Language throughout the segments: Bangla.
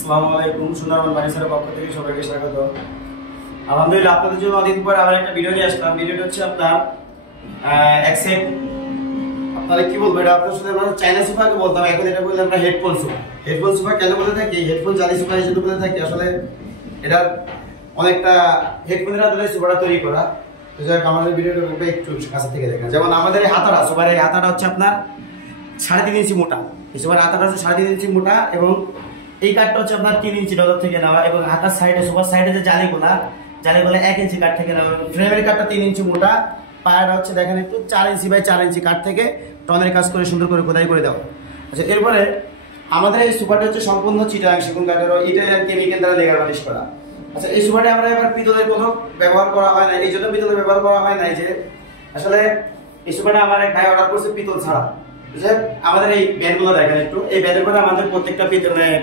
আসসালামু আলাইকুম। সুন্দরবন ফার্নিচারের পক্ষ থেকে সবাইকে স্বাগত। আলহামদুলিল্লাহ, আপনাদের জন্য অনেক পর আবার একটা ভিডিও নিয়ে আসলাম। ভিডিওটা হচ্ছে আপনার অ্যাকসেপ্ট, আপনারা কি বলবো, এটা আপনার সাথে আমরা চাইনা সোফাকে বলতাম, এখন এটা বললে আমরা হেডফোন সোফা। হেডফোন সোফা কেন বলে থাকি, হেডফোন জালি সোফা হিসেবে বলে থাকি। আসলে এটার অনেকটা হেডফোনের আদলে সোফাটা তৈরি করা। তো যাই হোক, আমাদের ভিডিওটা একটু কাছে থেকে দেখেন। যেমন আমাদের এই হাতাটা, সোফার এই হাতাটা হচ্ছে আপনার 3.5 ইঞ্চি মোটা। এই সোফার হাতাটা হচ্ছে 3.5 ইঞ্চি মোটা এবং এই কাঠটা হচ্ছে আপনার 3 ইঞ্চি ডলার থেকে নেওয়া এবং হাতার সাইডে, সোফার সাইডে যে জালিগুলা 1 ইঞ্চি কাঠ থেকে নেওয়া। ফ্রেমের কাঠটা 3 ইঞ্চি মোটা, পায়াটা হচ্ছে দেখেন একটু 4 ইঞ্চি বাই 4 ইঞ্চি কাঠ থেকে টনের কাজ করে সুন্দর করে খোদাই করে দেওয়া। আচ্ছা, এরপরে আমাদের এই সোফাটা হচ্ছে সম্পূর্ণ চিটাগাং সেগুন কাঠের ইটালিয়ান কেমিক্যাল দ্বারা লেগার বানিশ করা। আচ্ছা, এই সোফাটা আমরা এবার পিতলের কোনো ব্যবহার করা হয় না। এই জন্য পিতলের ব্যবহার করা হয় না যে আসলে এই সোফাটা আমার এক ভাই অর্ডার করছে পিতল ছাড়া। আমাদের এই ব্যান্ডগুলো দেখেন একটু, এই ব্যান্ডের পরে আমাদের প্রত্যেকটা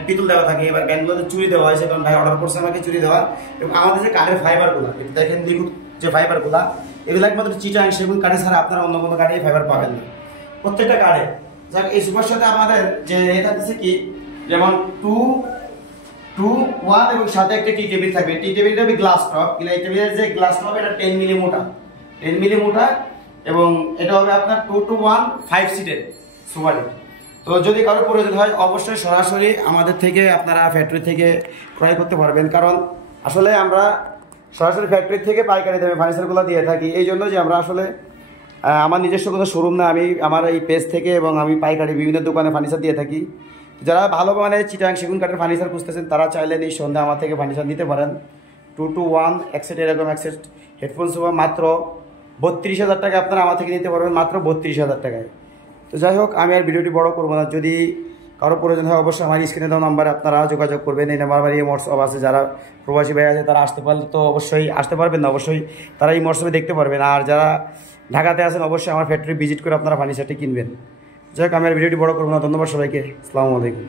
পিতল দেওয়া থাকে। এবার ব্যান্ডগুলোতে চুরি দেওয়া হয়েছে, কারণ ভাই অর্ডার করছে আমাকে চুরি দেওয়া। এবং আমাদের যে কাঠের ফাইবারগুলো দেখেন, নিখুঁত যে ফাইবারগুলো, এগুলো একমাত্র চিটাগাং সেগুন কাঠে ছাড়া আপনারা অন্য কোনো কাঠে ফাইবার পাবেন না, প্রত্যেকটা কাঠে। যাক, এই সোফার সাথে আমাদের যে এটা হচ্ছে কি, যেমন 2-1 এবং সাথে একটা টি টেবিল থাকবে। টি টেবিলটা হবে গ্লাস টপ, এই টেবিলের যে গ্লাস টপ এটা 10 মিলি মোটা, 10 মিলি মোটা এবং এটা হবে আপনার 2-1 5 সিটের সোফাটি। তো যদি কারো প্রয়োজন হয় অবশ্যই সরাসরি আমাদের থেকে আপনারা ফ্যাক্টরি থেকে ক্রয় করতে পারবেন, কারণ আসলে আমরা সরাসরি ফ্যাক্টরি থেকে পাইকারি দামে ফার্নিচারগুলো দিয়ে থাকি। এই জন্য যে আমরা আসলে আমার নিজস্ব কোনো শোরুম না, আমি আমার এই পেজ থেকে এবং আমি পাইকারি বিভিন্ন দোকানে ফার্নিচার দিয়ে থাকি। যারা ভালো মানে চিটাগাং সেগুন কাঠের ফার্নিচার খুঁজতেছেন তারা চাইলে এই সন্ধ্যা আমার থেকে ফার্নিচার নিতে পারেন। 2-1 একসেট, এরকম একসেট হেডফোন সোফা মাত্র 32,000 টাকা আপনারা আমার থেকে নিতে পারবেন, মাত্র 32,000 টাকায়। তো যাই হোক, আমি আর ভিডিওটি বড় করবো না। যদি কারো প্রয়োজন হয় অবশ্যই আমার স্ক্রিনে দেওয়া নাম্বারে আপনারা যোগাযোগ করবেন। এই নাম্বার এই হোয়াটসঅ্যাপ আছে, যারা প্রবাসী ভাই আছে তারা আসতে পারলে তো অবশ্যই আসতে পারবেন না, অবশ্যই তারা এই মরশুমে দেখতে পারবেন। আর যারা ঢাকাতে আছেন অবশ্যই আমার ফ্যাক্টরি ভিজিট করে আপনারা ফার্নিচারটি কিনবেন। যাই হোক, আমি আর ভিডিওটি বড় করবো না। ধন্যবাদ সবাইকে। আসসালামু আলাইকুম।